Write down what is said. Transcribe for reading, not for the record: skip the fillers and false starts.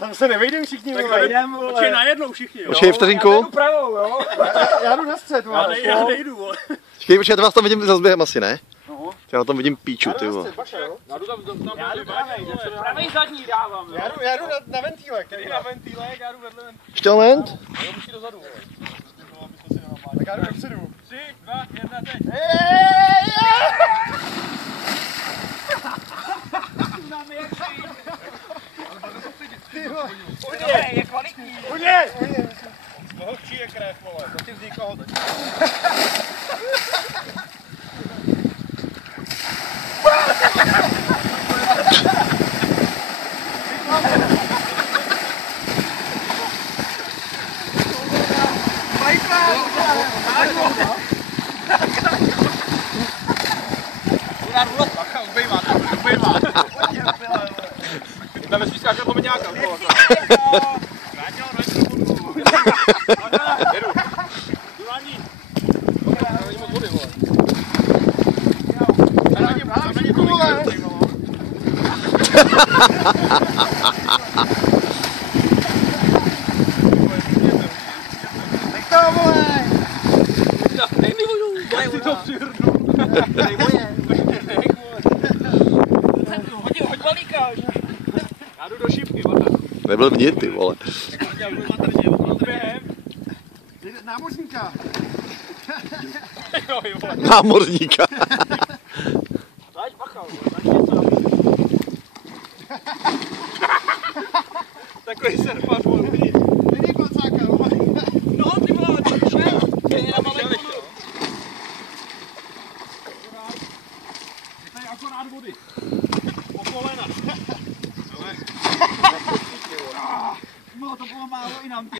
Tam se nevejdem všichni, vole. Počkej najednou všichni, jo. Počkej vteřinku. Já jdu pravou, jo. Já jdu na střed, vole. Já nejdu, vole. Počkej, já vás tam vidím za zběhem asi, ne? No. Já na tom vidím píču, ty vole. Já jdu tam pravej zadní dávám, jo. Já jdu na ventýlek. Na ventýlek, já jdu vedle ventýlek. Ještě moment. Jo, musí dozadu, vole. Tak já jdu dopředu. 3, 2, 1, teď. Je kvalitní. Uděj! Vlhčí je krev, vole. Zatím z nikoho teď. Dáme si skákat lomeňáka. Jedu. Jdu na ní. Není moc vody, vole. Na ní to vykrytej, no. Nech to, vole! Dej mi vodu. Já si to přihrnu. Dej moje. Hoď balíka. Já jdu do šipky, vole. Nebyl vnitř, ty vole. Námořníka. Námořníka. Daj bacha, vole. Takový serpář, vole. Není placáka, vole. No, ty vole, to šel. Je na balíku. Je tady akorát vody. Po kolena. No, to bylo málo i nám.